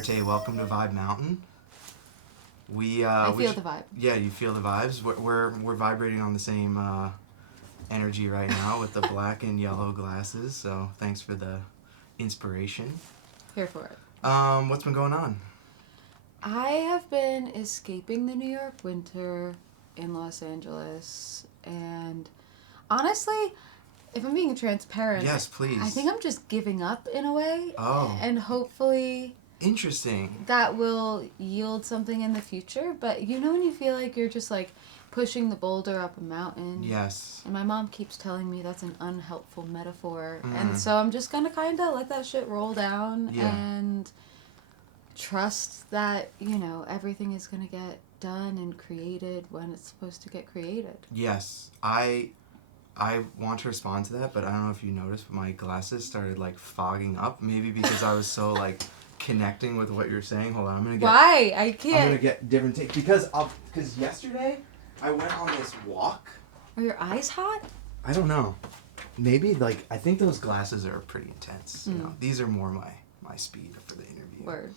Verite, welcome to Vibe Mountain. I feel the vibe. Yeah, you feel the vibes. We're vibrating on the same energy right now with the black and yellow glasses. So thanks for the inspiration. Here for it. What's been going on? I have been escaping the New York winter in Los Angeles, and honestly, if I'm being transparent, Yes, please. I think I'm just giving up in a way. Oh. And hopefully Interesting. that will yield something in the future. But you know when you feel like you're just like pushing the boulder up a mountain? Yes. And my mom keeps telling me that's an unhelpful metaphor. And so I'm just going to kind of let that shit roll down and trust that, you know, everything is going to get done and created when it's supposed to get created. Yes. I want to respond to that, but I don't know if you noticed, but my glasses started like fogging up. Maybe because I was so like connecting with what you're saying. Hold on, I'm gonna get. Why? I can't. I'm gonna get different take because yesterday I went on this walk. Are your eyes hot? I don't know. Maybe like I think those glasses are pretty intense. You know, these are more my speed for the interview. Word.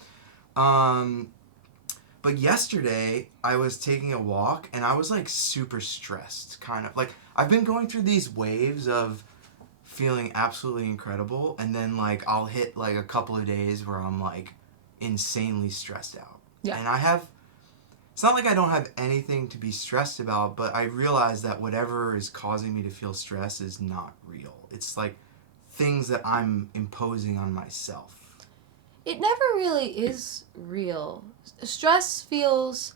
But yesterday I was taking a walk and I was like super stressed, kind of like I've been going through these waves of feeling absolutely incredible, and then like I'll hit like a couple of days where I'm like insanely stressed out. Yeah. And it's not like I don't have anything to be stressed about, but I realize that whatever is causing me to feel stress is not real. It's like things that I'm imposing on myself. It never really is real. Stress feels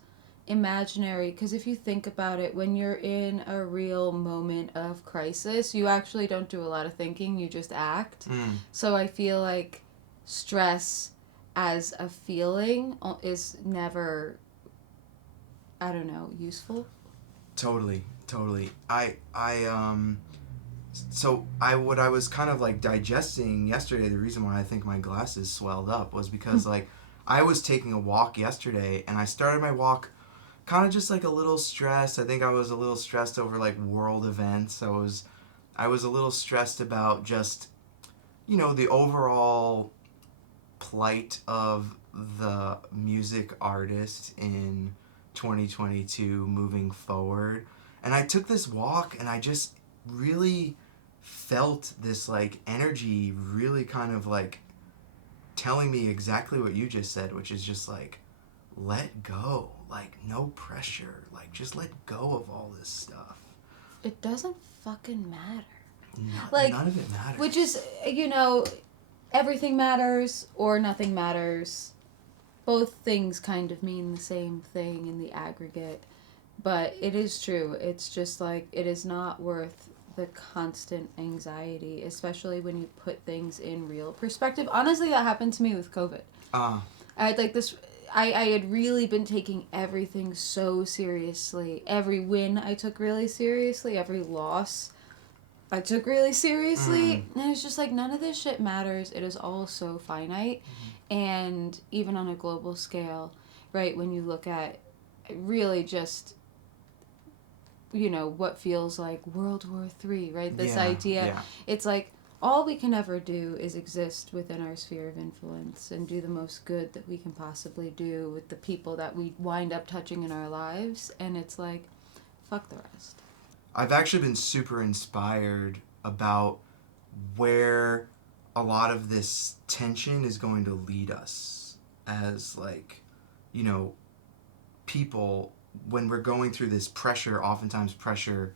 imaginary because if you think about it, when you're in a real moment of crisis, you actually don't do a lot of thinking, you just act. So I feel like stress as a feeling is never, I don't know, useful. Totally. What I was kind of like digesting yesterday, the reason why I think my glasses swelled up was because like I was taking a walk yesterday and I started my walk kind of just like a little stressed. I think I was a little stressed over like world events. I was a little stressed about just, you know, the overall plight of the music artist in 2022 moving forward. And I took this walk and I just really felt this like energy really kind of like telling me exactly what you just said, which is just like let go, like no pressure, like just let go of all this stuff. It doesn't fucking matter. None of it matters. Which is, you know, everything matters or nothing matters. Both things kind of mean the same thing in the aggregate. But it is true. It's just like it is not worth the constant anxiety, especially when you put things in real perspective. Honestly, that happened to me with COVID. I had like this... I had really been taking everything so seriously. Every win I took really seriously. Every loss I took really seriously. And it's just like, none of this shit matters. It is all so finite. And even on a global scale, right, when you look at really just, you know, what feels like World War III, right? This idea. It's like, all we can ever do is exist within our sphere of influence and do the most good that we can possibly do with the people that we wind up touching in our lives. And it's like, fuck the rest. I've actually been super inspired about where a lot of this tension is going to lead us as, like, you know, people. When we're going through this pressure, oftentimes pressure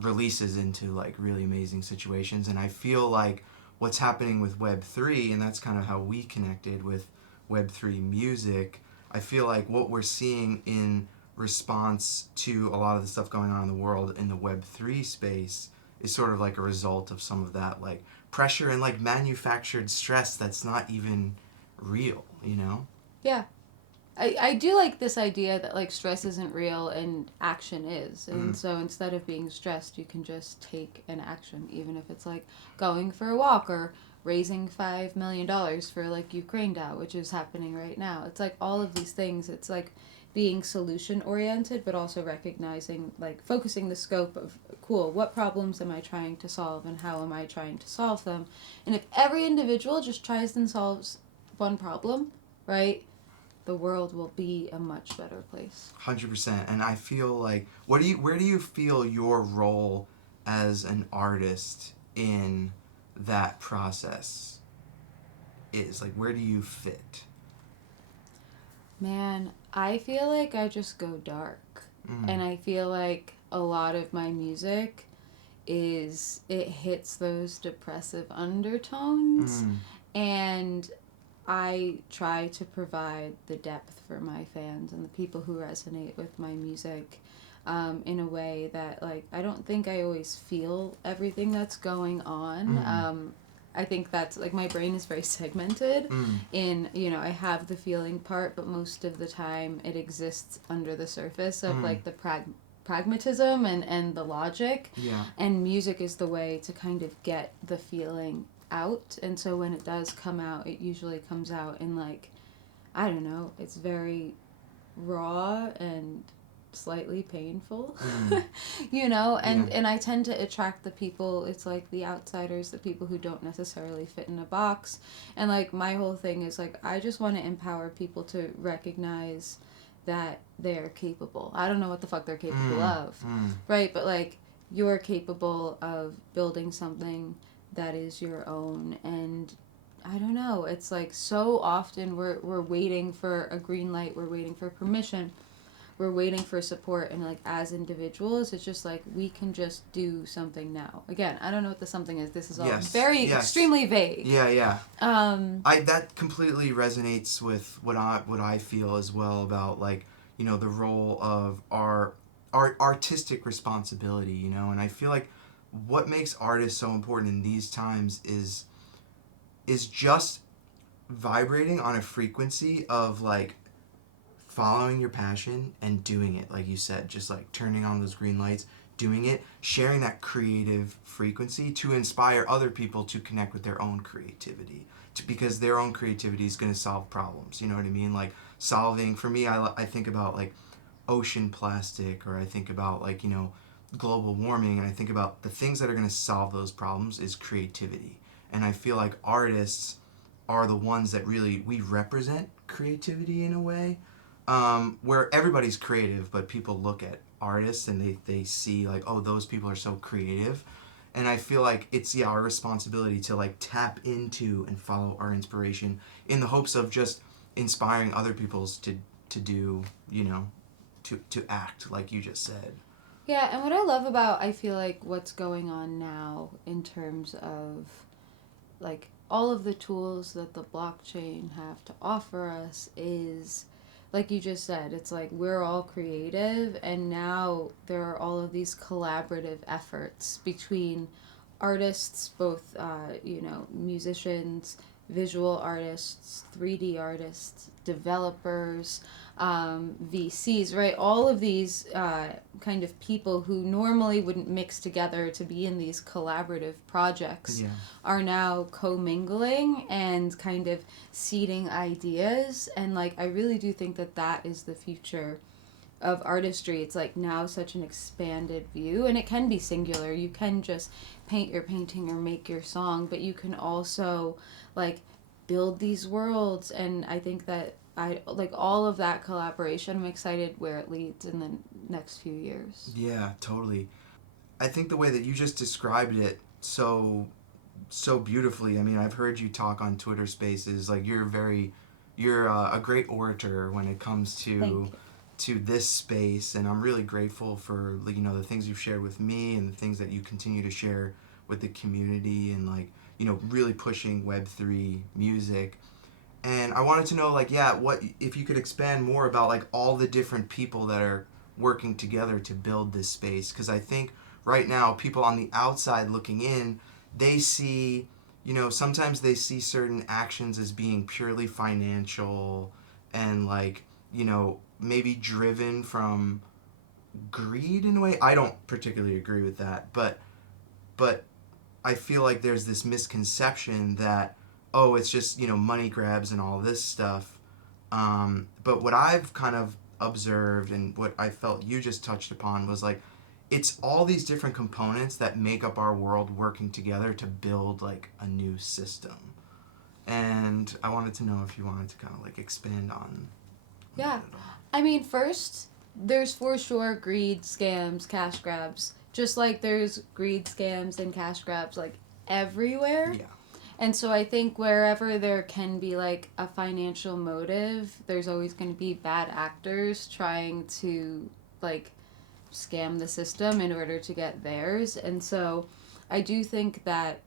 releases into like really amazing situations, and I feel like what's happening with Web3, and that's kind of how we connected with Web3 music, I feel like what we're seeing in response to a lot of the stuff going on in the world in the Web3 space is sort of like a result of some of that like pressure and like manufactured stress that's not even real, you know? Yeah. I do like this idea that like stress isn't real and action is. And so instead of being stressed, you can just take an action, even if it's like going for a walk or raising $5 million for like Ukraine DAO, which is happening right now. It's like all of these things. It's like being solution oriented, but also recognizing, like focusing the scope of, cool, what problems am I trying to solve and how am I trying to solve them? And if every individual just tries and solves one problem, right, the world will be a much better place. 100%. And I feel like, where do you feel your role as an artist in that process is? Like, where do you fit? Man, I feel like I just go dark. And I feel like a lot of my music it hits those depressive undertones, and I try to provide the depth for my fans and the people who resonate with my music, in a way that, like, I don't think I always feel everything that's going on. I think that's, like, my brain is very segmented in, I have the feeling part, but most of the time it exists under the surface of, like, the pragmatism and the logic. Yeah. And music is the way to kind of get the feeling out. And so when it does come out, it usually comes out in, like, I don't know, it's very raw and slightly painful. And I tend to attract the people, it's like the outsiders, the people who don't necessarily fit in a box. And, like, my whole thing is, like, I just want to empower people to recognize that they're capable. I don't know what the fuck they're capable of, right? But, like, you're capable of building something that is your own. And I don't know, it's like so often we're waiting for a green light, we're waiting for permission, we're waiting for support. And, like, as individuals, it's just like we can just do something now. Again, I don't know what the something is. This is all extremely vague. Yeah. That completely resonates with what I feel as well about, like, the role of our artistic responsibility, and I feel like what makes artists so important in these times is just vibrating on a frequency of, like, following your passion and doing it, like you said, just, like, turning on those green lights, doing it, sharing that creative frequency to inspire other people to connect with their own creativity, because their own creativity is going to solve problems, you know what I mean? Like, solving, for me, I think about, like, ocean plastic, or I think about, like, global warming, and I think about the things that are going to solve those problems is creativity. And I feel like artists are the ones that really, we represent creativity in a way, where everybody's creative, but people look at artists and they see, like, oh, those people are so creative. And I feel like it's, our responsibility to, like, tap into and follow our inspiration in the hopes of just inspiring other people's to do, to act, like you just said. Yeah, and what I love about, I feel like, what's going on now in terms of, like, all of the tools that the blockchain have to offer us is, like you just said, it's like we're all creative, and now there are all of these collaborative efforts between artists, both, musicians, visual artists, 3D artists, developers, VCs, right? All of these kind of people who normally wouldn't mix together to be in these collaborative projects are now commingling and kind of seeding ideas. And, like, I really do think that is the future of artistry. It's, like, now such an expanded view, and it can be singular. You can just paint your painting or make your song, but you can also, like, build these worlds. And I think that I like all of that collaboration. I'm excited where it leads in the next few years. Yeah, totally. I think the way that you just described it so beautifully. I mean, I've heard you talk on Twitter Spaces. Like, you're a great orator when it comes to this space, and I'm really grateful for, the things you've shared with me and the things that you continue to share with the community, and, like, really pushing Web3 music. And I wanted to know, like, what if you could expand more about, like, all the different people that are working together to build this space, because I think right now people on the outside looking in, they see, sometimes they see certain actions as being purely financial and, like, maybe driven from greed in a way. I don't particularly agree with that, but I feel like there's this misconception that, oh, it's just, money grabs and all this stuff. But what I've kind of observed and what I felt you just touched upon was, like, it's all these different components that make up our world working together to build, like, a new system. And I wanted to know if you wanted to kind of like expand on Yeah. that at all. I mean, first, there's for sure greed, scams, cash grabs. Just like there's greed, scams, and cash grabs like everywhere. Yeah. And so I think wherever there can be like a financial motive, there's always going to be bad actors trying to like scam the system in order to get theirs. And so I do think that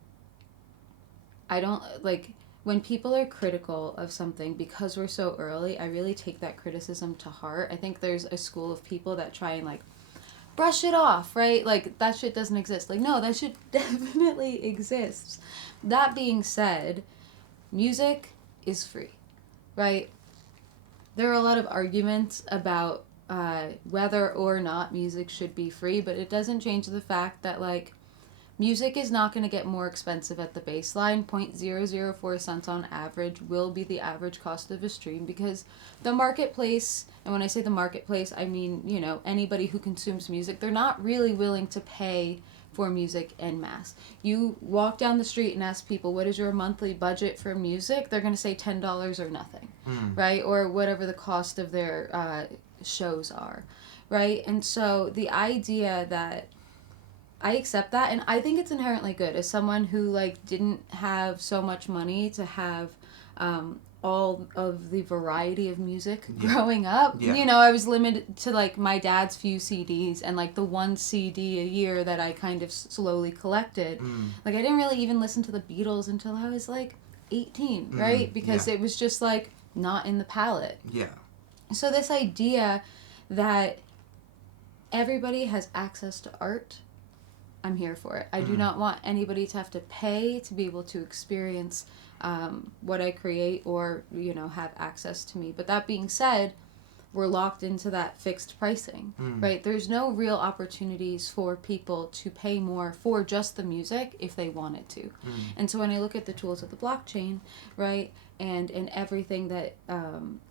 I don't like when people are critical of something because we're so early, I really take that criticism to heart. I think there's a school of people that try and like brush it off, right? Like that shit doesn't exist. Like no, that shit definitely exists. That being said, music is free, right? There are a lot of arguments about whether or not music should be free, but it doesn't change the fact that like music is not going to get more expensive at the baseline. 0.004 cents on average will be the average cost of a stream because the marketplace, and when I say the marketplace, I mean, you know, anybody who consumes music, they're not really willing to pay for music en masse. You walk down the street and ask people, what is your monthly budget for music? They're going to say $10 or nothing, right? Or whatever the cost of their shows are, right? And so the idea that I accept that, and I think it's inherently good as someone who like didn't have so much money to have all of the variety of music growing up. Yeah. You know, I was limited to like my dad's few CDs and like the one CD a year that I kind of slowly collected. Like I didn't really even listen to the Beatles until I was like 18, right? Because it was just like not in the palette. Yeah. So this idea that everybody has access to art, I'm here for it. I do not want anybody to have to pay to be able to experience what I create or, you know, have access to me. But that being said, we're locked into that fixed pricing, right? There's no real opportunities for people to pay more for just the music if they wanted to. And so when I look at the tools of the blockchain, right, and everything that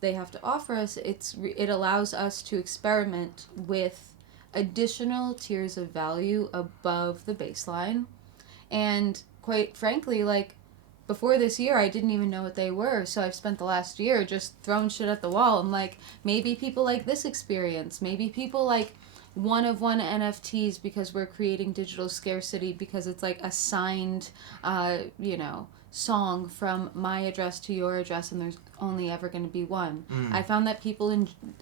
they have to offer us, it allows us to experiment with additional tiers of value above the baseline. And quite frankly, like before this year, I didn't even know what they were. So I've spent the last year just throwing shit at the wall. I'm like, maybe people like this experience. Maybe people like one of one NFTs because we're creating digital scarcity because it's like a signed, you know, song from my address to your address and there's only ever going to be one. I found that people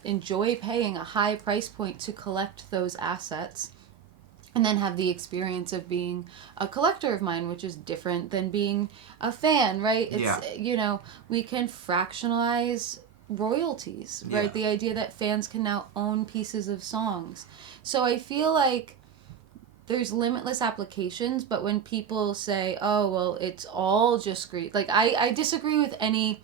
enjoy paying a high price point to collect those assets and then have the experience of being a collector of mine, which is different than being a fan, right? It's, you know, we can fractionalize royalties, right? The idea that fans can now own pieces of songs. So I feel like there's limitless applications, but when people say, oh, well, it's all just greed, like I disagree with any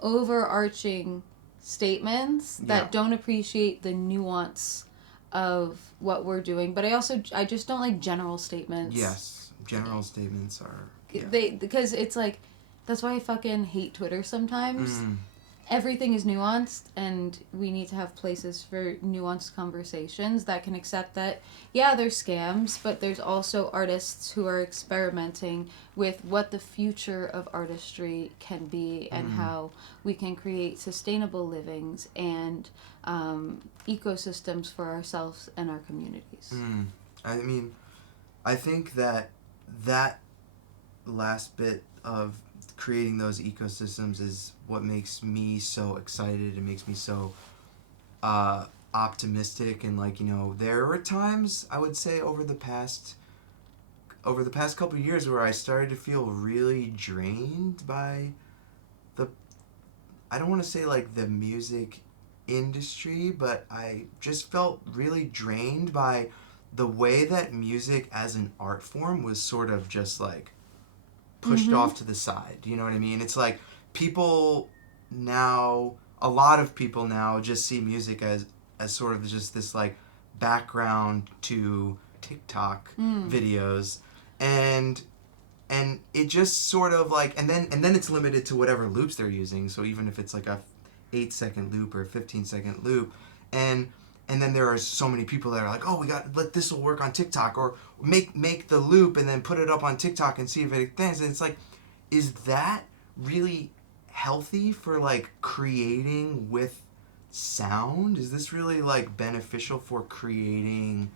overarching statements that don't appreciate the nuance of what we're doing. But I just don't like general statements. Yes, general statements are... Because it's like, that's why I fucking hate Twitter sometimes. Everything is nuanced, and we need to have places for nuanced conversations that can accept that, yeah, there's scams, but there's also artists who are experimenting with what the future of artistry can be and how we can create sustainable livings and ecosystems for ourselves and our communities. I mean, I think that last bit of creating those ecosystems is what makes me so excited. It makes me so optimistic, and like, you know, there were times I would say over the past couple of years where I started to feel really drained by I don't want to say like the music industry, but I just felt really drained by the way that music as an art form was sort of just like pushed off to the side. You know what I mean? It's like a lot of people now just see music as sort of just this like background to TikTok videos, and it just sort of like, and then it's limited to whatever loops they're using. So even if it's like a 8-second loop or a 15-second loop, and then there are so many people that are like, oh, this will work on TikTok, or make the loop and then put it up on TikTok and see if it things. And it's like, is that really healthy for like creating with sound? Is this really like beneficial for creating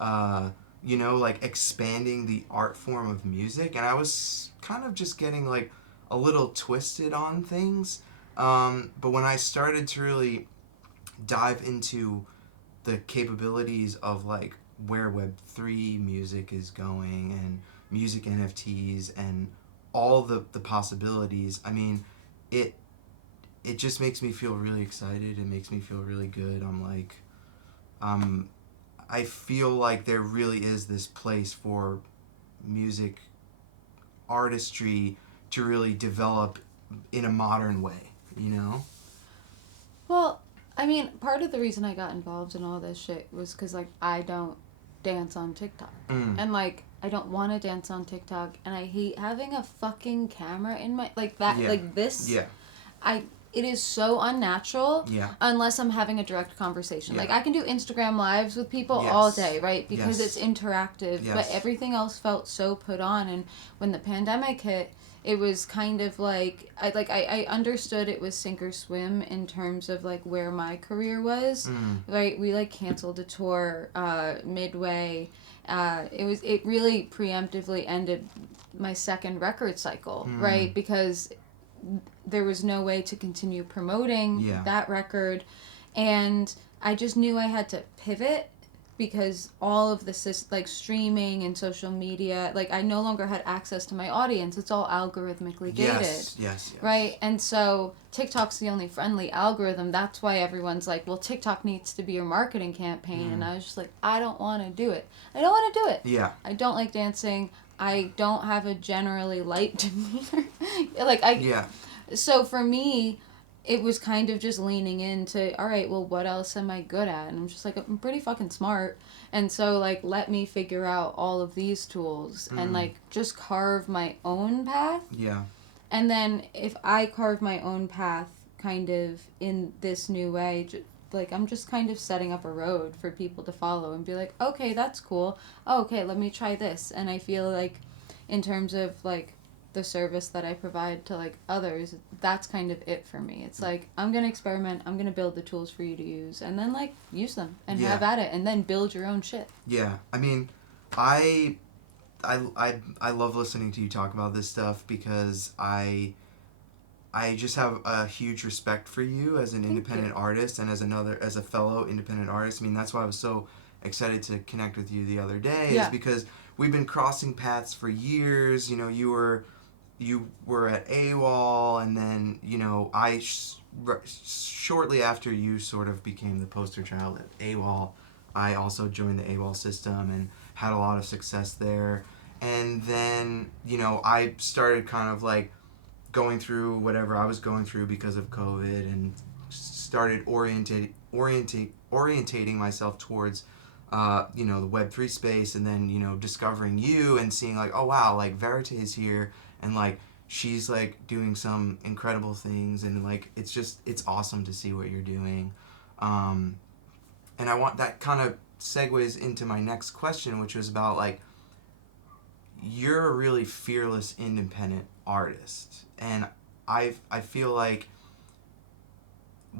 like expanding the art form of music? And I was kind of just getting like a little twisted on things. But when I started to really dive into the capabilities of like where Web3 music is going and music NFTs and all the possibilities, I mean, it it just makes me feel really excited. It makes me feel really good. I'm like, um, I feel like there really is this place for music artistry to really develop in a modern way, you know? Well, I mean, part of the reason I got involved in all this shit was because, like, I don't dance on TikTok. Mm. And, like, I don't want to dance on TikTok. And I hate having a fucking camera in my, like, that, Yeah. like, this. Yeah. It is so unnatural Yeah. unless I'm having a direct conversation. Yeah. Like, I can do Instagram lives with people Yes. all day, right? Because Yes. it's interactive. Yes. But everything else felt so put on. And when the pandemic hit, it was kind of like I understood it was sink or swim in terms of like where my career was. Right, we like canceled a tour midway. It really preemptively ended my second record cycle, right? Because there was no way to continue promoting that record, and I just knew I had to pivot because all of this like streaming and social media, like I no longer had access to my audience. It's all algorithmically gated. Yes. Right? And so TikTok's the only friendly algorithm. That's why everyone's like, well, TikTok needs to be your marketing campaign. And I was just like, I don't want to do it. I don't want to do it. Yeah. I don't like dancing. I don't have a generally light demeanor. So for me, it was kind of just leaning into, all right, well, what else am I good at? And I'm just like, I'm pretty fucking smart. And so, like, let me figure out all of these tools and, like, just carve my own path. Yeah. And then if I carve my own path kind of in this new way, like, I'm just kind of setting up a road for people to follow and be like, okay, that's cool. Oh, okay, let me try this. And I feel like in terms of, like, the service that I provide to like others, that's kind of it for me. It's like, I'm gonna experiment, I'm gonna build the tools for you to use, and then like use them and have at it, and then build your own shit. Yeah, I mean, I love listening to you talk about this stuff because I just have a huge respect for you as an independent artist and as a fellow independent artist. I mean, that's why I was so excited to connect with you the other day, is because we've been crossing paths for years. You know, you were at AWOL, and then, you know, shortly after you sort of became the poster child at AWOL, I also joined the AWOL system and had a lot of success there. And then, you know, I started kind of like going through whatever I was going through because of COVID, and started orientating myself towards the Web3 space, and then, you know, discovering you and seeing like, oh wow, like VÉRITÉ is here, and like she's like doing some incredible things, and like it's awesome to see what you're doing. And I want that kind of segues into my next question, which was about like, you're a really fearless independent artist, and I feel like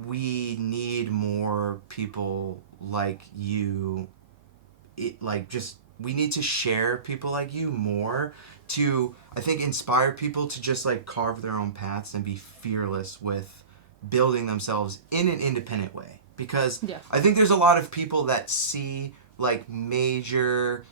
we need more people like you. We need to share people like you more to, I think, inspire people to just like carve their own paths and be fearless with building themselves in an independent way. Because I think there's a lot of people that see like major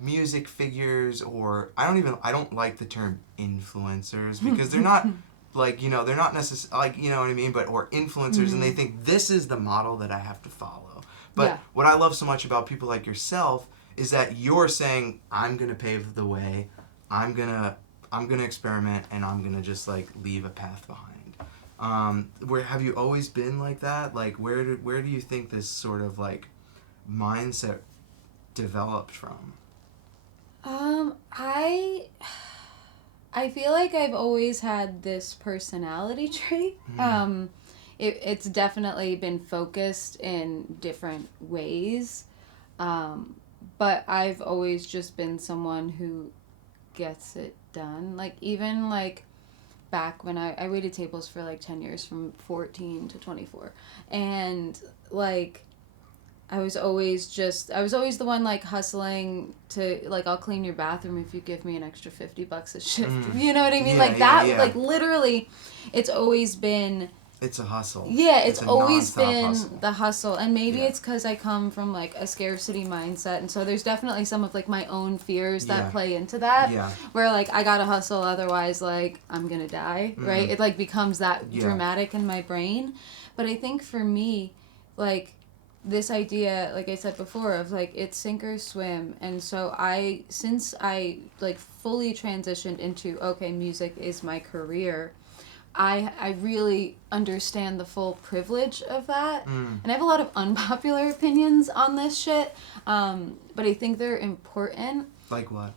music figures, or I don't like the term influencers, because they're not like, you know, they're not necessarily like, you know what I mean, but or influencers, and they think this is the model that I have to follow. But what I love so much about people like yourself is that you're saying, I'm gonna pave the way, I'm gonna experiment, and I'm gonna just like leave a path behind. Where have you always been like that? Like where do you think this sort of like mindset developed from? I feel like I've always had this personality trait. It's definitely been focused in different ways. But I've always just been someone who gets it done. Like, even, like, back when I waited tables for, like, 10 years from 14 to 24. And, like, I was always the one, like, hustling to, like, I'll clean your bathroom if you give me an extra $50 a shift. You know what I mean? Yeah, like, that, yeah. like, literally, it's always been... It's a hustle. Yeah, it's always been hustle. the hustle. And maybe it's because I come from, like, a scarcity mindset. And so there's definitely some of, like, my own fears that play into that. Yeah. Where, like, I gotta hustle, otherwise, like, I'm gonna die, right? It, like, becomes that dramatic in my brain. But I think for me, like, this idea, like I said before, of, like, it's sink or swim. And so since I, like, fully transitioned into, okay, music is my career, I really understand the full privilege of that. And I have a lot of unpopular opinions on this shit, but I think they're important. Like what?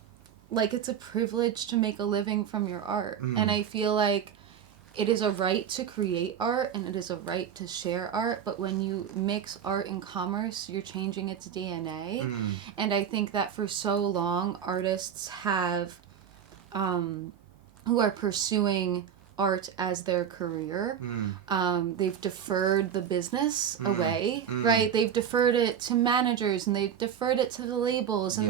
Like, it's a privilege to make a living from your art. And I feel like it is a right to create art, and it is a right to share art, but when you mix art and commerce, you're changing its DNA. And I think that for so long, artists have, who are pursuing art as their career, they've deferred the business away, right? They've deferred it to managers, and they've deferred it to the labels,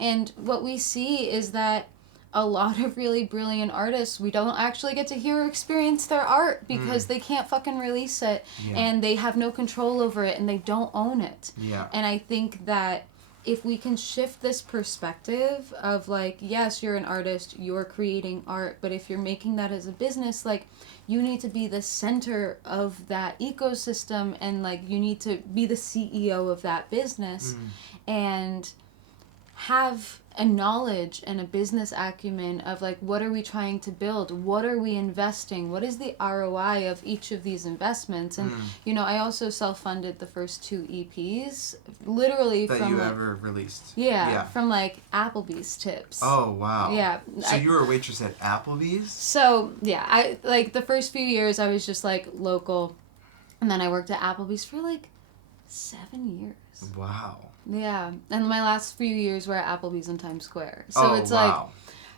and what we see is that a lot of really brilliant artists, we don't actually get to hear or experience their art because they can't fucking release it, and they have no control over it, and they don't own it. And I think that if we can shift this perspective of, like, yes, you're an artist, you're creating art, but if you're making that as a business, like, you need to be the center of that ecosystem, and, like, you need to be the CEO of that business, and have a knowledge and a business acumen of, like, what are we trying to build? What are we investing? What is the ROI of each of these investments? And, you know, I also self-funded the first 2 EPs, literally that from... you like, ever released. Yeah, from, like, Applebee's tips. Oh, wow. Yeah. So you were a waitress at Applebee's? So, yeah, I, like, the first few years I was just, like, local, and then I worked at Applebee's for, like, 7 years. Wow. Yeah, and my last few years were at Applebee's in Times Square. So it's like,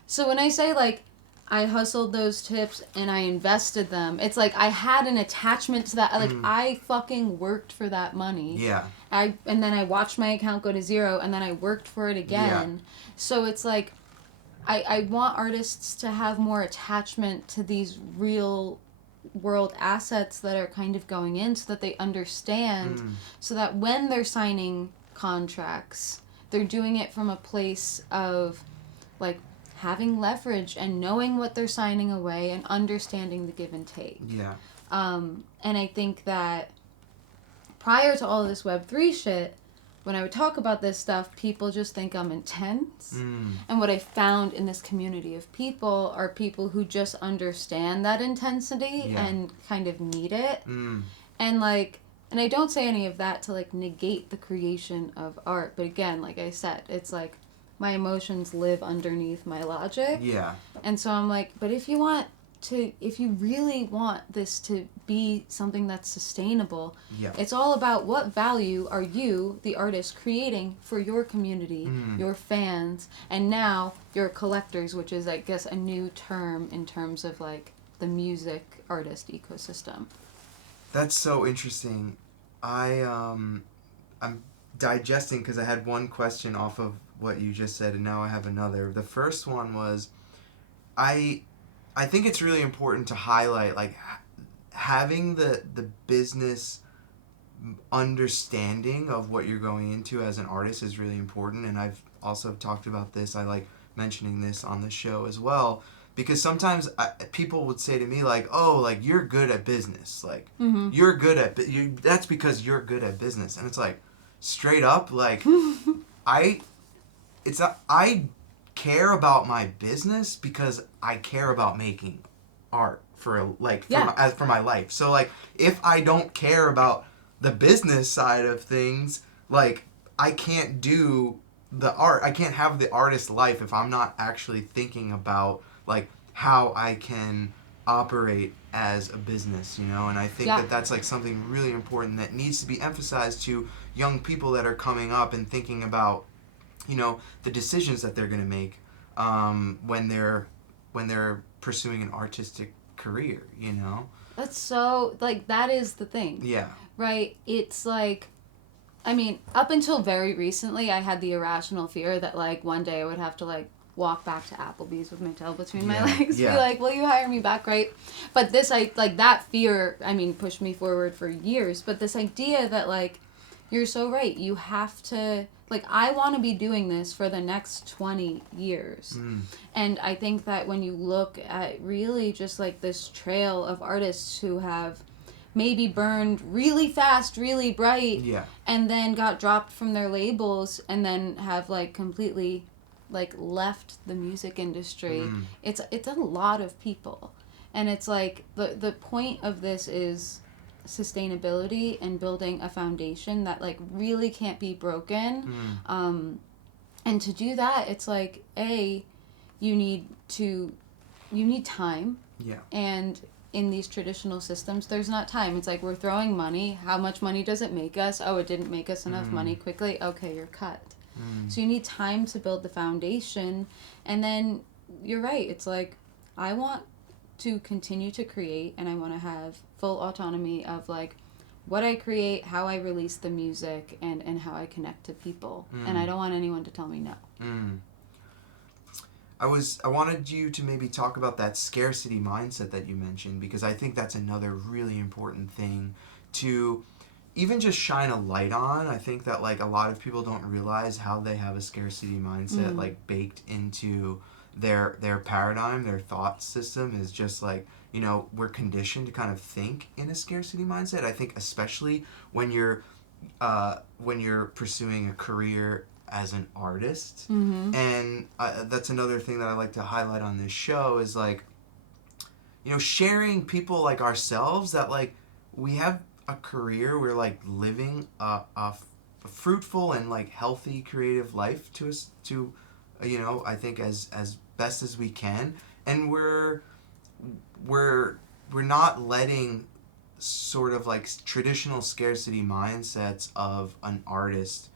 so when I say, like, I hustled those tips and I invested them, it's like I had an attachment to that. Like, I fucking worked for that money. Yeah. And then I watched my account go to zero, and then I worked for it again. So it's like, I want artists to have more attachment to these real world assets that are kind of going in, so that they understand, so that when they're signing contracts, they're doing it from a place of, like, having leverage and knowing what they're signing away and understanding the give and take. Yeah. And I think that prior to all of this Web3 shit, when I would talk about this stuff, people just think I'm intense. And what I found in this community of people are people who just understand that intensity and kind of need it. And, like, and I don't say any of that to, like, negate the creation of art. But again, like I said, it's like my emotions live underneath my logic. Yeah. And so I'm like, but if you really want this to be something that's sustainable, it's all about what value are you, the artist, creating for your community, your fans, and now your collectors, which is, I guess, a new term in terms of, like, the music artist ecosystem. That's so interesting. I'm digesting because I had one question off of what you just said, and now I have another. The first one was, I think it's really important to highlight, like, having the business understanding of what you're going into as an artist is really important, and I've also talked about this. I like mentioning this on the show as well, because sometimes people would say to me, like, oh, like, you're good at business. Like, you're good at... that's because you're good at business. And it's like, straight up, like, I care about my business because I care about making art for my life. So, like, if I don't care about the business side of things, like, I can't do the art. I can't have the artist life if I'm not actually thinking about, like, how I can operate as a business, you know? And I think that that's, like, something really important that needs to be emphasized to young people that are coming up and thinking about, you know, the decisions that they're going to make. when they're pursuing an artistic career, you know? That's so, like, that is the thing. Yeah. Right? It's like, I mean, up until very recently, I had the irrational fear that, like, one day I would have to, like, walk back to Applebee's with my tail between my legs. Be like, will you hire me back, right? But this, that fear, I mean, pushed me forward for years. But this idea that, like, you're so right. You have to, like, I want to be doing this for the next 20 years. And I think that when you look at really just, like, this trail of artists who have maybe burned really fast, really bright, and then got dropped from their labels, and then have, like, completely, like, left the music industry. It's a lot of people. And it's like, the point of this is sustainability and building a foundation that, like, really can't be broken. And to do that, it's like, you need time. And in these traditional systems, there's not time. It's like, we're throwing money. How much money does it make us? Oh, it didn't make us enough money quickly. Okay, you're cut. So you need time to build the foundation. And then you're right. It's like, I want to continue to create, and I want to have full autonomy of, like, what I create, how I release the music, and how I connect to people. And I don't want anyone to tell me no. I wanted you to maybe talk about that scarcity mindset that you mentioned, because I think that's another really important thing to even just shine a light on. I think that, like, a lot of people don't realize how they have a scarcity mindset, like, baked into their paradigm, their thought system is just, like, you know, we're conditioned to kind of think in a scarcity mindset. I think especially when you're pursuing a career as an artist. And that's another thing that I like to highlight on this show is, like, you know, sharing people like ourselves that, like, we have a career, we're, like, living a fruitful and, like, healthy creative life to us, to, you know, I think as best as we can, and we're not letting sort of, like, traditional scarcity mindsets of an artist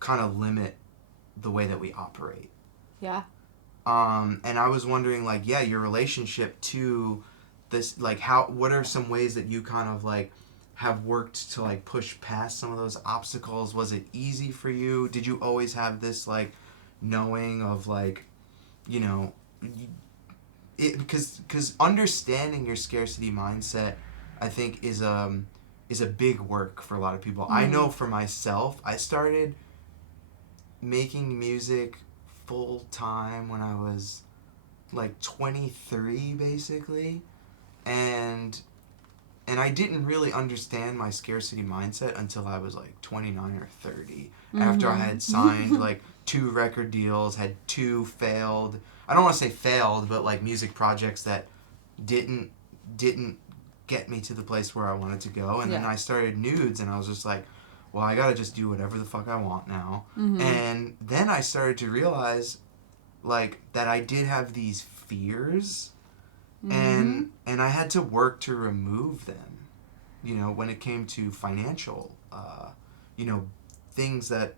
kind of limit the way that we operate. Yeah. And I was wondering, like, your relationship to this, like, what are some ways that you kind of, like, have worked to, like, push past some of those obstacles? Was it easy for you? Did you always have this, like, knowing of, like, you know, because understanding your scarcity mindset, I think, is a big work for a lot of people. I know for myself, I started making music full time when I was, like, 23, basically, and I didn't really understand my scarcity mindset until I was, like, 29 or 30, after I had signed, like, 2 record deals, had 2 failed, I don't want to say failed, but, like, music projects that didn't get me to the place where I wanted to go. And then I started Nudes, and I was just like, well, I gotta just do whatever the fuck I want now. And then I started to realize, like, that I did have these fears, and I had to work to remove them, you know, when it came to financial, you know, things that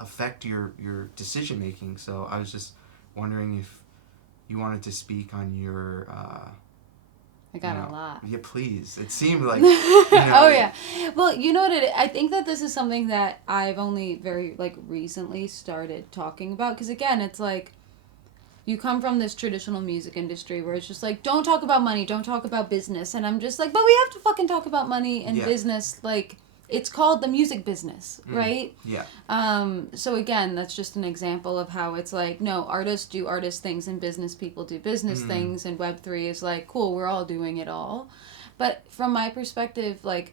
affect your decision making. So I was just wondering if you wanted to speak on your I got a lot. Yeah, please. It seemed like, you know, oh yeah. Well, you know what? I think that this is something that I've only very, like, recently started talking about, because, again, it's like, you come from this traditional music industry where it's just like, don't talk about money, don't talk about business, and I'm just like, but we have to fucking talk about money and business. Like, it's called the music business, right? Yeah. So again, that's just an example of how it's like, no, artists do artist things and business people do business things, and Web3 is like, cool, we're all doing it all. But from my perspective, like,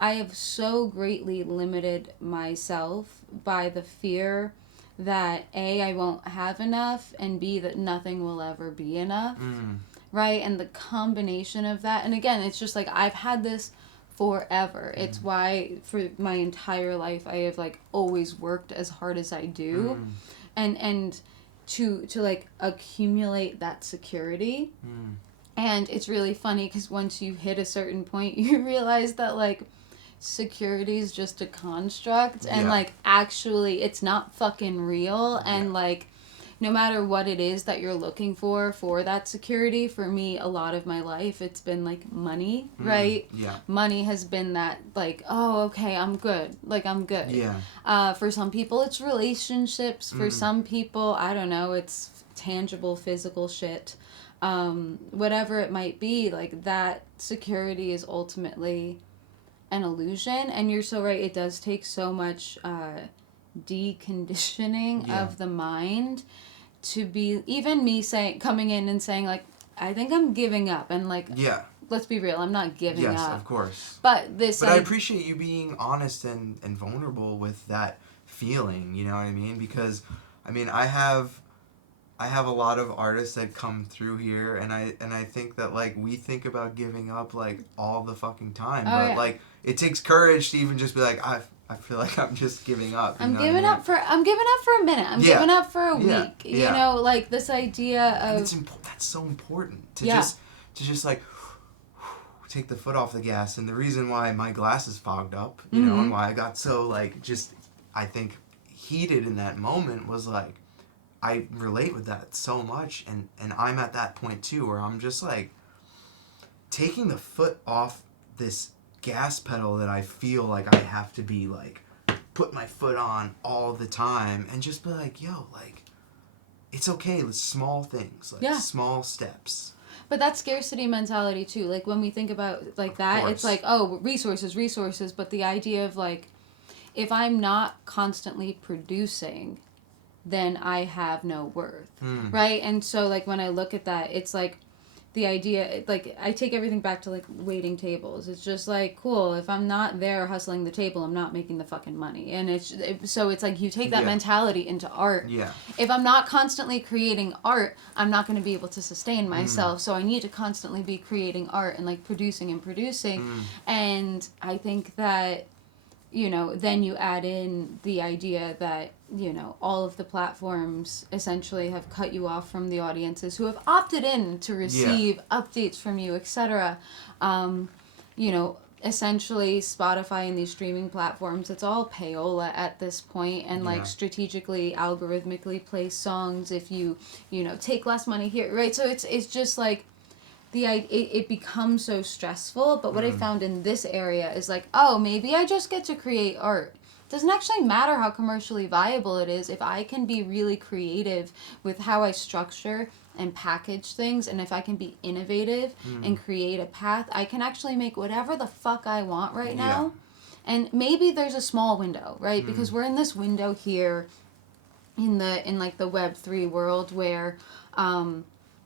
I have so greatly limited myself by the fear that A, I won't have enough, and B, that nothing will ever be enough, right? And the combination of that, and again, it's just like, I've had this forever. It's why for my entire life I have, like, always worked as hard as I do, and to like accumulate that security. And it's really funny because once you hit a certain point, you realize that, like, security is just a construct, and like, actually it's not fucking real, and like, no matter what it is that you're looking for that security, for me, a lot of my life, it's been like money, right? Yeah. Money has been that, like, oh, okay, I'm good. Like, I'm good. Yeah. For some people, it's relationships. For some people, I don't know, it's tangible, physical shit. Whatever it might be, like, that security is ultimately an illusion. And you're so right, it does take so much deconditioning of the mind to be, even me saying, coming in and saying, like, I think I'm giving up, and like, let's be real, I'm not giving up. Yes, of course. But I appreciate you being honest and vulnerable with that feeling, you know what I mean? Because I mean, I have a lot of artists that come through here, and I think that, like, we think about giving up, like, all the fucking time, but like, it takes courage to even just be like, I feel like I'm just giving up. I'm giving up for a minute. I'm giving up for a week. You know, like, this idea of... that's so important to just like take the foot off the gas. And the reason why my glass is fogged up, you know, and why I got so, like, just, I think, heated in that moment was, like, I relate with that so much, and I'm at that point too, where I'm just like taking the foot off this gas pedal that I feel like I have to be, like, put my foot on all the time, and just be like, yo, like, it's okay, it's small things, like, small steps. But that's scarcity mentality too. Like, when we think about, like, that, it's like, oh, resources, but the idea of, like, if I'm not constantly producing, then I have no worth, right? And so, like, when I look at that, it's like the idea, like, I take everything back to, like, waiting tables. It's just like, cool, if I'm not there hustling the table, I'm not making the fucking money. And so it's like, you take that mentality into art. If I'm not constantly creating art, I'm not going to be able to sustain myself. So I need to constantly be creating art and, like, producing. And I think that, you know, then you add in the idea that, you know, all of the platforms essentially have cut you off from the audiences who have opted in to receive updates from you, etc. You know, essentially Spotify and these streaming platforms, it's all payola at this point, and like strategically, algorithmically place songs if you know, take less money here, right? So it's just like, it becomes so stressful. But what I found in this area is like, oh, maybe I just get to create art. It doesn't actually matter how commercially viable it is. If I can be really creative with how I structure and package things, and if I can be innovative and create a path, I can actually make whatever the fuck I want right now. And maybe there's a small window, right? Because we're in this window here in like the Web3 world where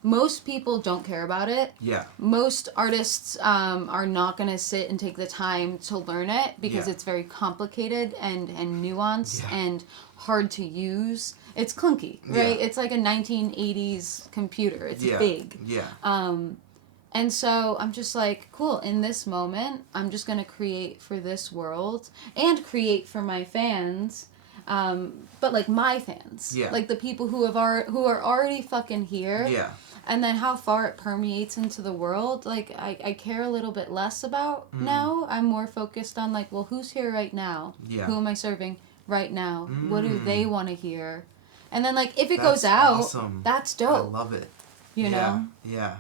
most people don't care about it. Most artists are not going to sit and take the time to learn it because it's very complicated and nuanced and hard to use. It's clunky, right? It's like a 1980s computer. It's big. And so I'm just like, cool, in this moment, I'm just going to create for this world and create for my fans. But like my fans, like the people who are already fucking here. And then how far it permeates into the world, like, I care a little bit less about now. I'm more focused on, like, well, who's here right now? Who am I serving right now? What do they want to hear? And then, like, if it goes out, that's dope. I love it. You know? Yeah.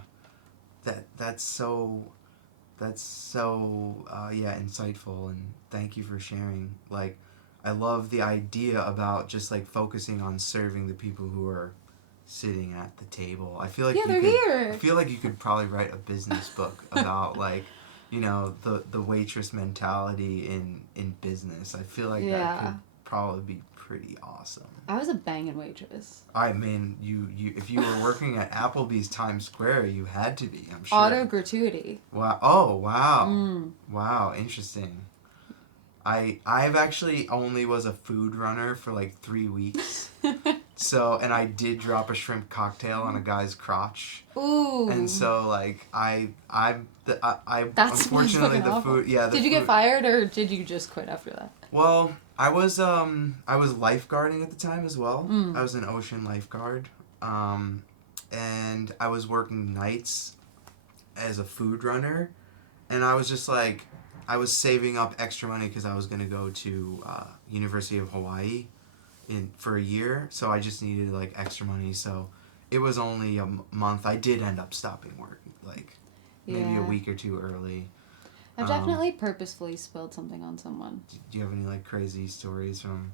That's so insightful, and thank you for sharing. Like, I love the idea about just, like, focusing on serving the people who are sitting at the table. I feel like I feel like you could probably write a business book about, like, you know, the waitress mentality in business. I feel like that could probably be pretty awesome. I was a banging waitress. I mean, you if you were working at Applebee's Times Square, you had to be, I'm sure. Auto gratuity. Wow. Oh, wow. Wow, interesting. I've actually only was a food runner for like 3 weeks. So, and I did drop a shrimp cocktail on a guy's crotch. Ooh. And so, like, I That's unfortunately the awful. food, yeah. Did you get fired, or did you just quit after that? Well, I was lifeguarding at the time as well. I was an ocean lifeguard. And I was working nights as a food runner, and I was just like, I was saving up extra money because I was going to go to University of Hawaii for a year, so I just needed like extra money. So it was only a month. I did end up stopping work like maybe a week or two early. I've definitely purposefully spilled something on someone. Do you have any like crazy stories from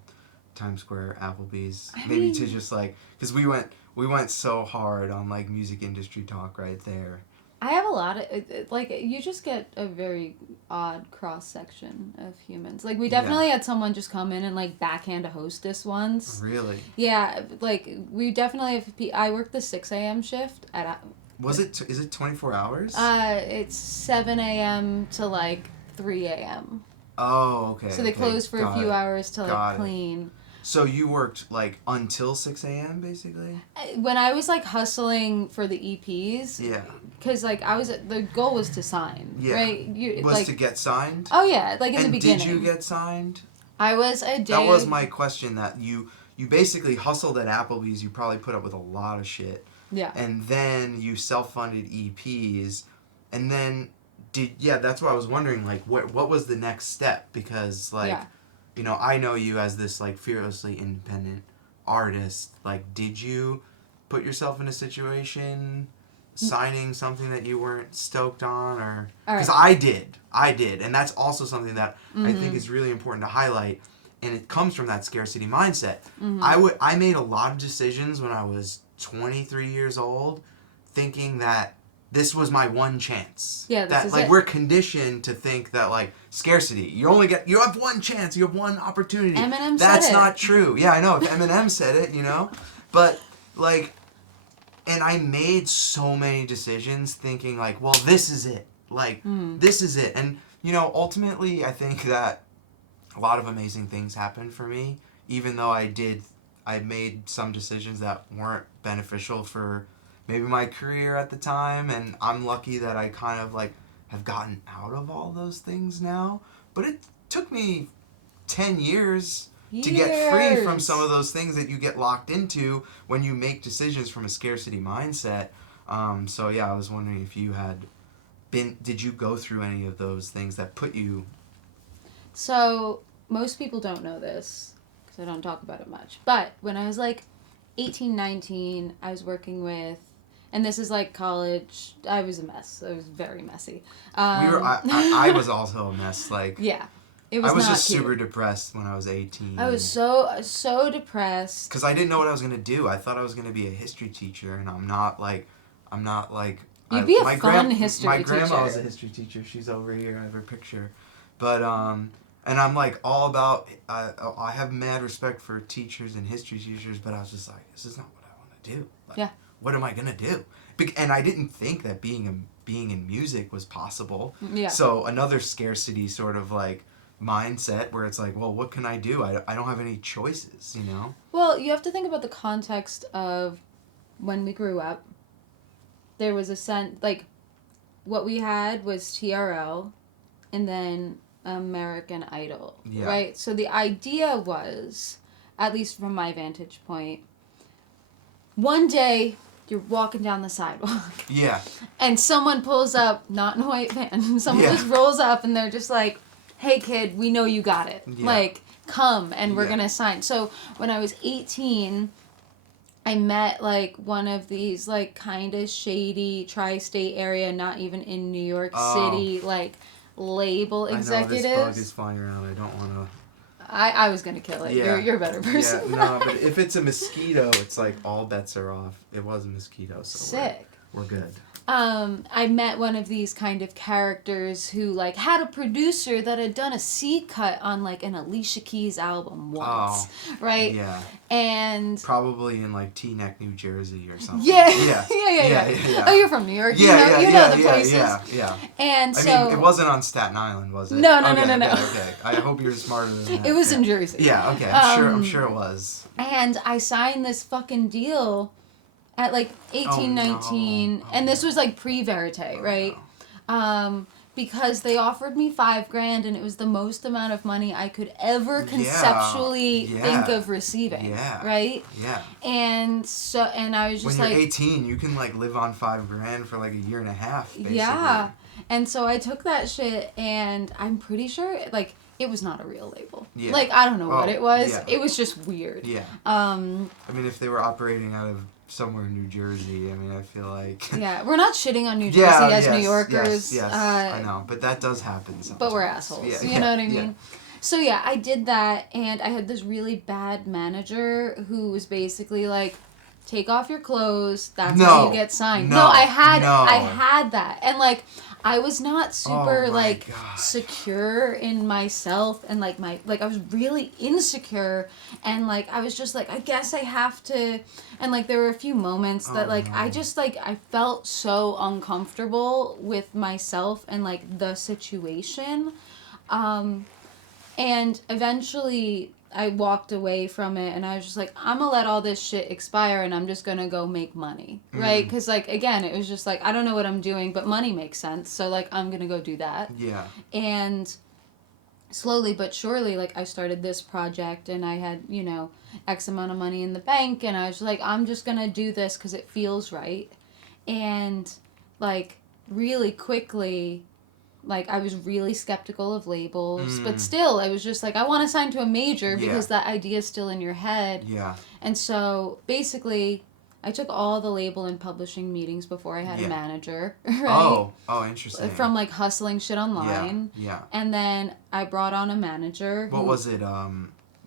Times Square, Applebee's? I Maybe mean, to just like, because we went so hard on like music industry talk right there. I have a lot of like you just get a very odd cross section of humans. Like we definitely had someone just come in and like backhand a hostess once. Really? Yeah, like we definitely have. I worked the 6 a.m. shift at. Is it 24 hours? It's 7 a.m. to like 3 a.m. Oh, okay. So they close for a few hours to like clean. So you worked like until 6 a.m. basically? When I was like hustling for the EPs. Yeah. Because like the goal was to sign. Yeah. Right. To get signed? Oh yeah, like in the beginning. Did you get signed? I was a day. That was my question. That you basically hustled at Applebee's. You probably put up with a lot of shit. Yeah. And then you self-funded EPs, and then that's what I was wondering. Like, what was the next step? Because like. Yeah. You know, I know you as this, like, fearlessly independent artist. Like, did you put yourself in a situation signing something that you weren't stoked on? Or because I did. And that's also something that I think is really important to highlight. And it comes from that scarcity mindset. I made a lot of decisions when I was 23 years old thinking that this was my one chance. Yeah, this is it. We're conditioned to think that like scarcity. You have one chance. You have one opportunity. Eminem said it. That's not true. Yeah, I know. If Eminem said it, you know, but like, and I made so many decisions thinking like, well, this is it. Like, this is it. And you know, ultimately, I think that a lot of amazing things happened for me, even though I made some decisions that weren't beneficial for maybe my career at the time, and I'm lucky that I kind of like have gotten out of all those things now. But it took me 10 years to get free from some of those things that you get locked into when you make decisions from a scarcity mindset. So yeah, I was wondering if you did you go through any of those things that put you... So most people don't know this because I don't talk about it much. But when I was like 18, 19, I was working with... And this is like college. I was a mess. I was very messy. I was also a mess. Like yeah, it was. I was not just cute. super depressed when I was 18. I was so depressed. Because I didn't know what I was gonna do. I thought I was gonna be a history teacher, and I'm not like. You'd be a fun history teacher. My grandma was a history teacher. She's over here. I have her picture, but and I'm like all about. I have mad respect for teachers and history teachers, but I was just like, this is not what I want to do. Like, yeah. What am I gonna do? And I didn't think that being in music was possible. Yeah. So another scarcity sort of like mindset where it's like, well, what can I do? I don't have any choices, you know? Well, you have to think about the context of when we grew up. There was a sense, like, what we had was TRL and then American Idol, right? So the idea was, at least from my vantage point, one day you're walking down the sidewalk. Yeah. And someone pulls up, not in a white van, someone just rolls up and they're just like, hey kid, we know you got it. Yeah. Like, come and we're going to sign. So when I was 18, I met like one of these like kind of shady tri-state area, not even in New York City, like label executives. I know this bug is flying around. I don't want to... I was going to kill it. Yeah. You're a better person. Yeah, no, but if it's a mosquito, it's like all bets are off. It was a mosquito, so sick. We're good. I met one of these kind of characters who like had a producer that had done a C cut on like an Alicia Keys album once, right? Yeah. And probably in like Teaneck, New Jersey or something. Yeah. Oh, you're from New York. You know the places. Yeah. And so I mean, it wasn't on Staten Island, was it? No. Okay. I hope you're smarter than that. It was in Jersey. Yeah. Okay. I'm sure it was. And I signed this fucking deal at like 18, 19, and this was like pre-Verité, right? No. Because they offered me $5,000 and it was the most amount of money I could ever conceptually think of receiving, right? Yeah. And I was just when like... you're 18, you can like live on $5,000 for like a year and a half, basically. Yeah. And so I took that shit and I'm pretty sure like it was not a real label. Yeah. Like, I don't know what it was. Yeah. It was just weird. Yeah. I mean, if they were operating out of somewhere in New Jersey, I mean, I feel like... Yeah, we're not shitting on New Jersey as New Yorkers. Yes, I know, but that does happen sometimes. But we're assholes, Yeah, you know what I mean? Yeah. So yeah, I did that, and I had this really bad manager who was basically like, take off your clothes, that's how you get signed. No, I had that. And like, I was not super secure in myself, and like I was really insecure, and like I was just like, I guess I have to, and like there were a few moments that I just I felt so uncomfortable with myself and like the situation, and eventually I walked away from it, and I was just like, I'm gonna let all this shit expire, and I'm just gonna go make money, right? Because like, again, it was just like, I don't know what I'm doing, but money makes sense, so like, I'm gonna go do that. Yeah. And slowly but surely, like, I started this project, and I had, you know, X amount of money in the bank, and I was like, I'm just gonna do this because it feels right. And like, really quickly, like, I was really skeptical of labels, but still, I was just like, I want to sign to a major because that idea is still in your head. Yeah. And so, basically, I took all the label and publishing meetings before I had a manager, right? Oh, interesting. From, like, hustling shit online. Yeah. And then I brought on a manager. What was it?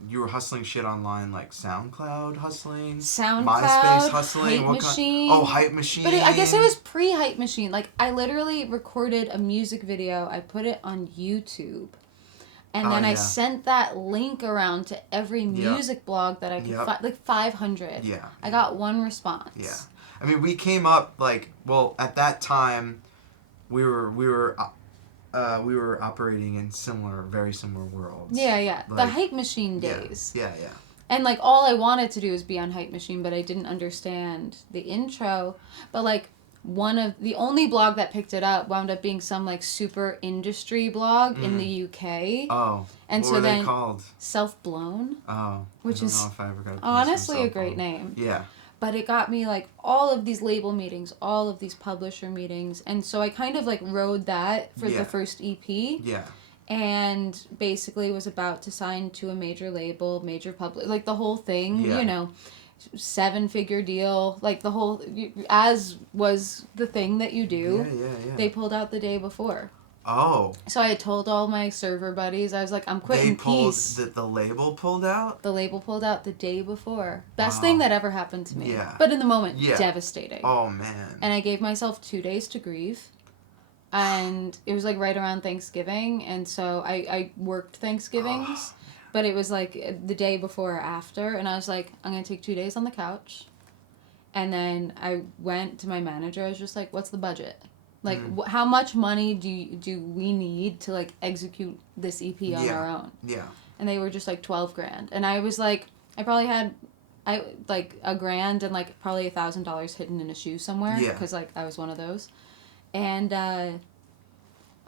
You were hustling shit online, like SoundCloud hustling? SoundCloud, MySpace hustling? Hype Machine. Oh, Hype Machine. But I guess it was pre-Hype Machine. Like, I literally recorded a music video. I put it on YouTube. And then I sent that link around to every music blog that I could find. Like, 500. Yeah. I got one response. Yeah. I mean, we came up, like, well, at that time, we were operating in very similar worlds. Yeah. Like, the Hype Machine days. Yeah. And, like, all I wanted to do was be on Hype Machine, but I didn't understand the intro. But, like, the only blog that picked it up wound up being some, like, super industry blog in the UK. Oh. And what so were then they called? Self-Blown. Oh. Which is know if I ever got honestly a great name. Yeah. But it got me, like, all of these label meetings, all of these publisher meetings. And so I kind of, like, rode that for the first EP. Yeah. And basically was about to sign to a major label, major public, like, the whole thing, you know, 7-figure deal, like, the whole, as was the thing that you do. Yeah. They pulled out the day before. Oh. So I had told all my server buddies, I was like, I'm quitting Peace. The label pulled out? The label pulled out the day before. Best thing that ever happened to me. Yeah. But in the moment, devastating. Oh, man. And I gave myself 2 days to grieve. And it was, like, right around Thanksgiving. And so I worked Thanksgivings. But it was, like, the day before or after. And I was like, I'm going to take 2 days on the couch. And then I went to my manager. I was just like, what's the budget? Like, how much money do we need to, like, execute this EP on our own? Yeah. And they were just, like, $12,000. And I was like, I probably had, like, $1,000 and, like, probably $1,000 hidden in a shoe somewhere. Yeah. Because, like, I was one of those. And I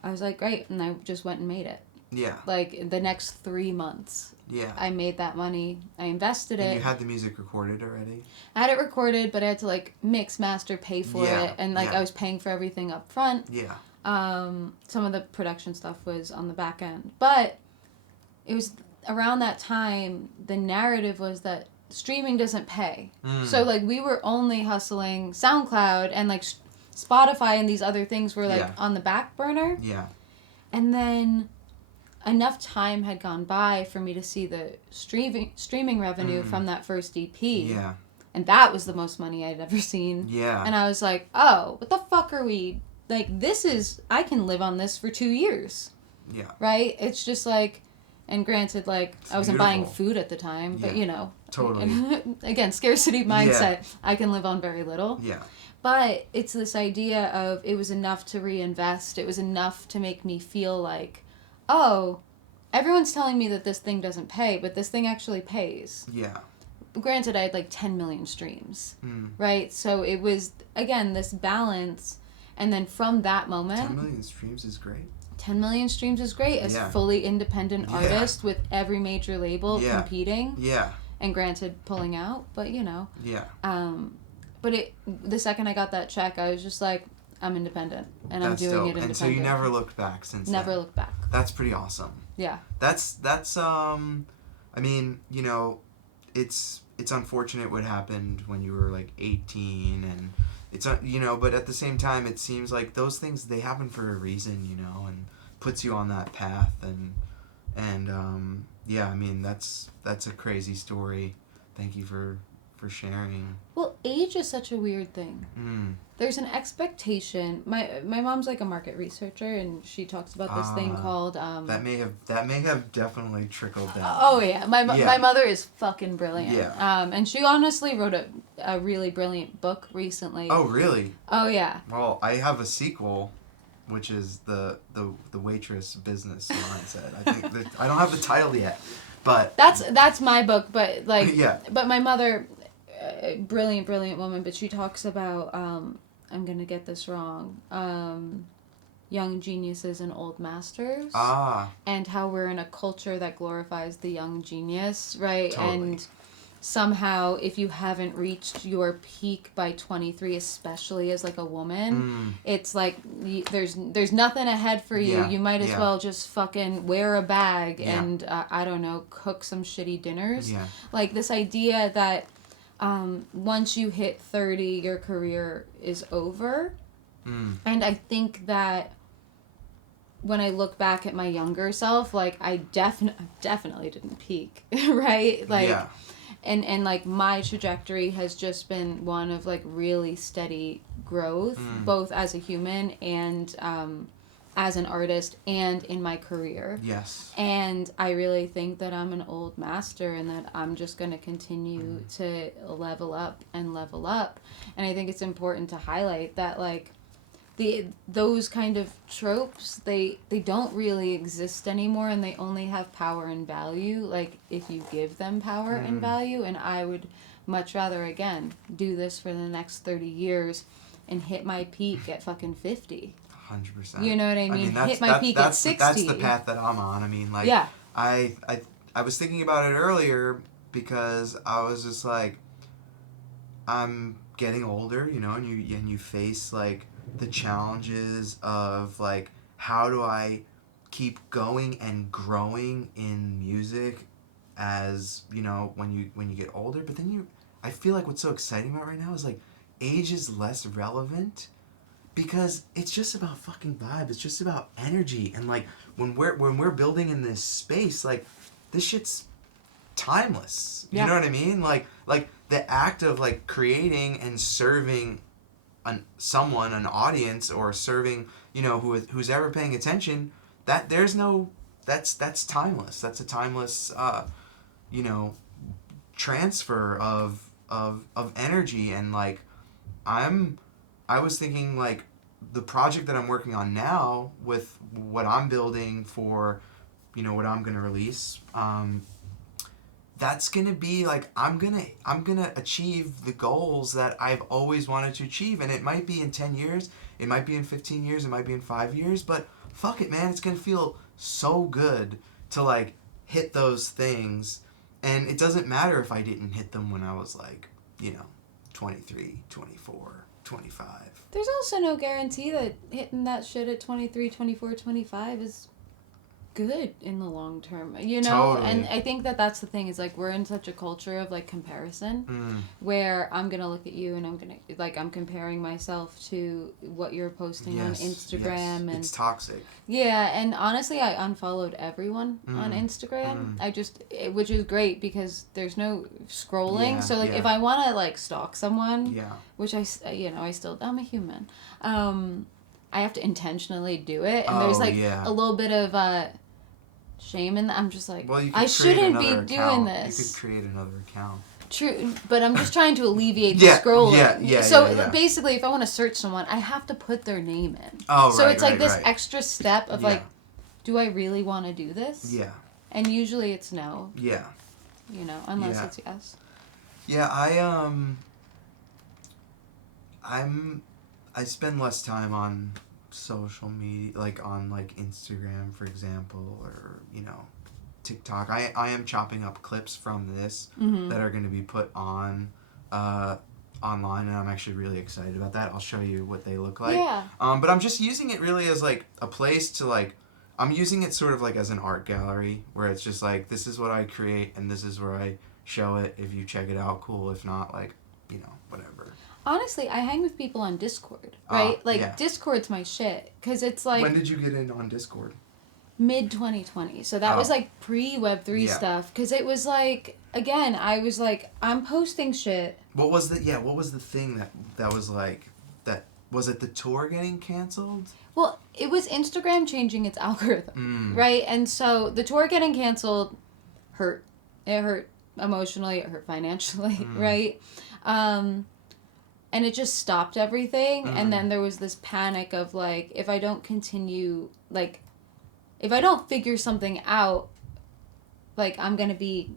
was like, great. And I just went and made it. Yeah. Like, the next 3 months. Yeah. I made that money. I invested it. And you had the music recorded already? I had it recorded, but I had to, like, mix, master, pay for it. And, like, I was paying for everything up front. Yeah. Some of the production stuff was on the back end. But it was around that time, the narrative was that streaming doesn't pay. So, like, we were only hustling SoundCloud, and, like, Spotify and these other things were, like, on the back burner. Yeah. And then enough time had gone by for me to see the streaming revenue from that first EP. Yeah. And that was the most money I'd ever seen. Yeah. And I was like, oh, what the fuck are we... Like, I can live on this for 2 years. Yeah. Right? It's just like... And granted, like, I wasn't buying beautiful. food at the time, but, you know. Totally. Again, scarcity mindset. I can live on very little. Yeah. But it's this idea of it was enough to reinvest. It was enough to make me feel like, oh, everyone's telling me that this thing doesn't pay, but this thing actually pays. Yeah. Granted, I had like 10 million streams, right? So it was, again, this balance. And then from that moment... 10 million streams is great. 10 million streams is great as a fully independent artist with every major label competing. Yeah. And granted, pulling out, but you know. Yeah. But the second I got that check, I was just like, I'm independent, and That's I'm doing dope. it independent. And so you never looked back since Never then. looked back. That's pretty awesome. Yeah. That's I mean, you know, it's unfortunate what happened when you were like 18, and it's you know, but at the same time it seems like those things, they happen for a reason, you know, and puts you on that path. And yeah, I mean, that's a crazy story. Thank you for sharing. Well, age is such a weird thing. There's an expectation. My mom's like a market researcher, and she talks about this thing called that may have definitely trickled down. Oh yeah, my mother is fucking brilliant. Yeah. And she honestly wrote a really brilliant book recently. Oh really? Oh yeah. Well, I have a sequel, which is the waitress business mindset. I think that I don't have the title yet, but that's my book. But like, yeah. But my mother, brilliant woman. But she talks about I'm gonna get this wrong. Young geniuses and old masters. And how we're in a culture that glorifies the young genius, right? Totally. And somehow, if you haven't reached your peak by 23, especially as like a woman, it's like there's nothing ahead for you. Yeah. You might as Yeah. well just fucking wear a bag Yeah. and I don't know, cook some shitty dinners. Yeah. Like this idea that once you hit 30, your career is over. And I think that when I look back at my younger self, like I definitely didn't peak, right? Like, yeah. and like my trajectory has just been one of like really steady growth, both as a human and as an artist and in my career. Yes. And I really think that I'm an old master and that I'm just going to continue to level up and level up. And I think it's important to highlight that like those kind of tropes, they don't really exist anymore, and they only have power and value like if you give them power and value. And I would much rather again do this for the next 30 years and hit my peak at fucking 50. 100%. You know what I mean? Hit my peak at 60. That's the path that I'm on. I mean, like, yeah. I was thinking about it earlier because I was just like, I'm getting older, you know, and you face like the challenges of like, how do I keep going and growing in music as, you know, when you get older. But then I feel like what's so exciting about right now is like age is less relevant because it's just about fucking vibe. It's just about energy. And like when we're building in this space, like this shit's timeless. You know what I mean? Like the act of like creating and serving an audience, or serving, you know, who's ever paying attention, that's timeless. That's a timeless you know, transfer of energy. And like I was thinking like the project that I'm working on now with what I'm building for, you know, what I'm going to release, that's going to be like, I'm going to achieve the goals that I've always wanted to achieve. And it might be in 10 years, it might be in 15 years, it might be in 5 years, but fuck it, man, it's going to feel so good to like hit those things. And it doesn't matter if I didn't hit them when I was like, you know, 23, 24, 25. There's also no guarantee that hitting that shit at 23, 24, 25 is good in the long term, you know? Totally. And I think that's the thing, is like we're in such a culture of like comparison where I'm gonna look at you and I'm comparing myself to what you're posting on Instagram. And it's toxic. Yeah, and honestly I unfollowed everyone on Instagram. Which is great because there's no scrolling. So like if I want to like stalk someone, which I'm a human, I have to intentionally do it, and there's like a little bit of shame in that. I'm just like, well, I shouldn't be doing this. You could create another account. True, but I'm just trying to alleviate the scrolling. So basically, if I want to search someone, I have to put their name in. So it's like this extra step of like, do I really want to do this? Yeah. And usually it's no. Yeah. You know, unless it's yes. Yeah, I spend less time on social media, like on like Instagram, for example, or, you know, TikTok. I am chopping up clips from this that are going to be put on online, and I'm actually really excited about that. I'll show you what they look like. Yeah. But I'm just using it really as like a place to like. I'm using it sort of like as an art gallery where it's just like, this is what I create and this is where I show it. If you check it out, cool. If not, like, whatever. Honestly, I hang with people on Discord, right? Discord's my shit. Because it's like... When did you get in on Discord? Mid-2020. So that was like pre-Web3 stuff. Because it was like, again, I was like, I'm posting shit. What was the thing that was like, was it the tour getting canceled? Well, it was Instagram changing its algorithm, right? And so the tour getting canceled hurt. It hurt emotionally, it hurt financially, right? And it just stopped everything. And then there was this panic of like, if I don't continue, like, if I don't figure something out, like, I'm going to be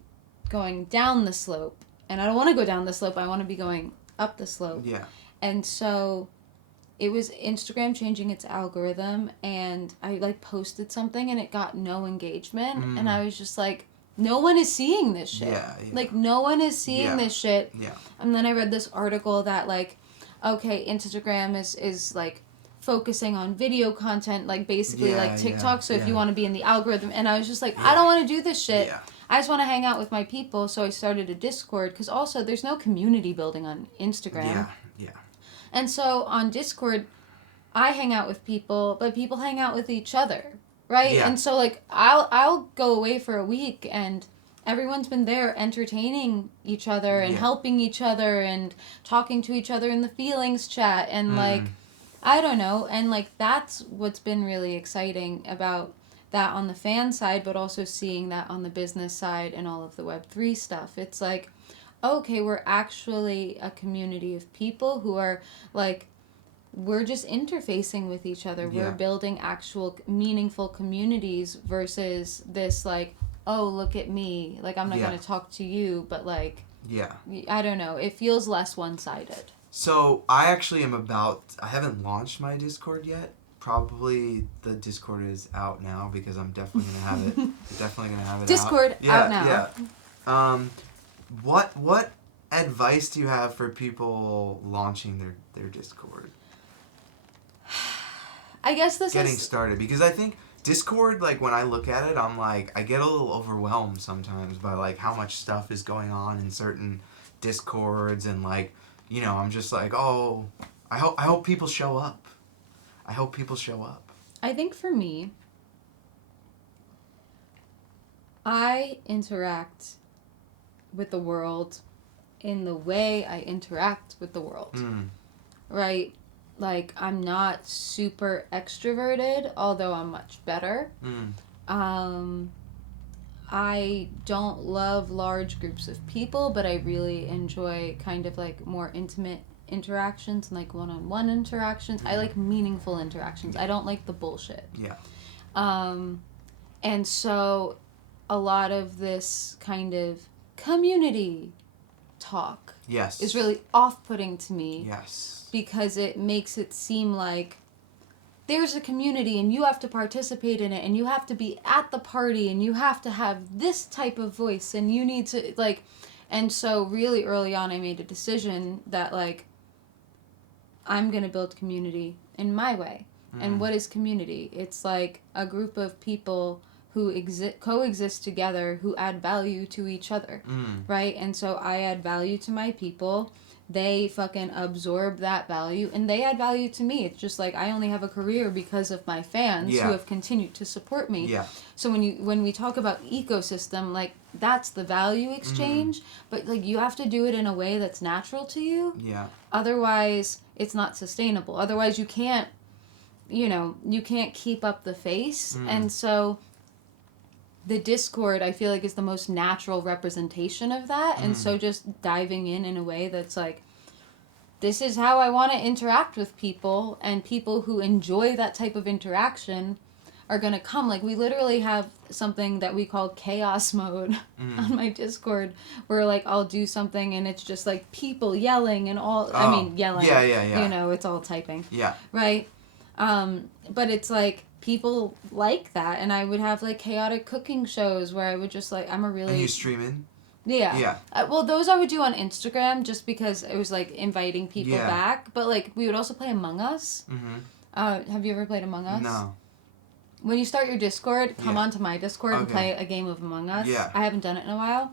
going down the slope. And I don't want to go down the slope. I want to be going up the slope. Yeah. And so... it was Instagram changing its algorithm, and I, like, posted something, and it got no engagement, and I was just like, no one is seeing this shit. Yeah. Like, no one is seeing this shit. Yeah. And then I read this article that, like, okay, Instagram is like, focusing on video content, like, basically, like, TikTok, so if you want to be in the algorithm, and I was just like, I don't want to do this shit. Yeah. I just want to hang out with my people, so I started a Discord, because also, there's no community building on Instagram. Yeah. Yeah. And so on Discord, I hang out with people, but people hang out with each other, right? Yeah. And so like I'll go away for a week, and everyone's been there entertaining each other and helping each other and talking to each other in the feelings chat and like I don't know, and like that's what's been really exciting about that on the fan side, but also seeing that on the business side and all of the Web3 stuff. It's like, okay, we're actually a community of people who are, like, we're just interfacing with each other. Yeah. We're building actual meaningful communities versus this, like, oh, look at me. Like, I'm not going to talk to you, but, like, I don't know. It feels less one-sided. So, I actually I haven't launched my Discord yet. Probably the Discord is out now because I'm definitely going to have it. Definitely going to have it Discord out now. Yeah. What advice do you have for people launching their Discord? I guess getting started, because I think Discord, like, when I look at it, I'm like, I get a little overwhelmed sometimes by like how much stuff is going on in certain Discords, and like, I'm just like, oh, I hope people show up. I hope people show up. I think for me, I interact with the world in the way I interact with the world. Right? Like, I'm not super extroverted, although I'm much better. I don't love large groups of people, but I really enjoy kind of like more intimate interactions and like one-on-one interactions. I like meaningful interactions. I don't like the bullshit. Yeah. And so a lot of this kind of community talk is really off-putting to me. Yes. Because it makes it seem like there's a community and you have to participate in it and you have to be at the party and you have to have this type of voice and you need to, like, and so really early on I made a decision that, like, I'm going to build community in my way. And what is community? It's like a group of people who coexist together, who add value to each other, right? And so I add value to my people. They fucking absorb that value, and they add value to me. It's just like I only have a career because of my fans who have continued to support me. Yeah. So when we talk about ecosystem, like, that's the value exchange, but like you have to do it in a way that's natural to you. Yeah. Otherwise, it's not sustainable. Otherwise, you can't keep up the face, and so the Discord, I feel like, is the most natural representation of that. And so just diving in a way that's like, this is how I want to interact with people, and people who enjoy that type of interaction are going to come. Like, we literally have something that we call chaos mode on my Discord, where, like, I'll do something and it's just, like, people yelling and all, I mean, yelling. Yeah. It's all typing. Yeah. Right? But it's, like, people like that, and I would have, like, chaotic cooking shows where I would just, like, I'm a really... And you streaming? Yeah. Yeah. Well, those I would do on Instagram just because it was like inviting people Yeah. back. But like we would also play Among Us. Have you ever played Among Us? No. When you start your Discord, come Yeah. onto my Discord and Okay. play a game of Among Us. Yeah. I haven't done it in a while,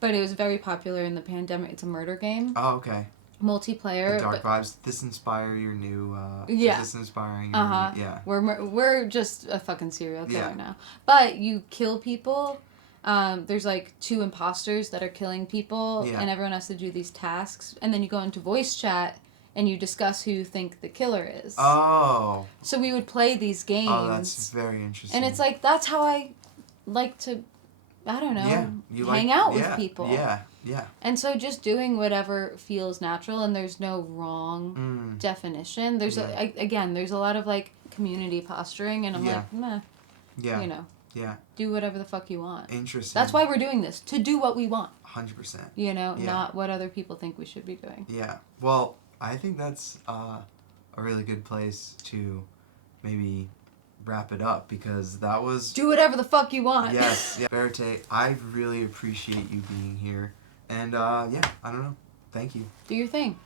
but it was very popular in the pandemic. It's a murder game. Oh, okay. Multiplayer. The dark vibes. This inspire your new. Yeah. This inspiring your new, yeah. We're just a fucking serial killer Yeah. now. But you kill people. There's like 2 imposters that are killing people, Yeah. and everyone has to do these tasks. And then you go into voice chat and you discuss who you think the killer is. Oh. So we would play these games. Oh, that's very interesting. And it's like that's how I like to, I don't know, hang out with people. Yeah. Yeah. And so just doing whatever feels natural, and there's no wrong definition. There's there's a lot of like community posturing, and I'm like, meh. Yeah. You know. Yeah. Do whatever the fuck you want. Interesting. That's why we're doing this, to do what we want. 100%. You know, not what other people think we should be doing. Yeah. Well, I think that's a really good place to maybe wrap it up, because that was... Do whatever the fuck you want. Yes. Yeah. Verite, I really appreciate you being here. And, yeah, I don't know. Thank you. Do your thing.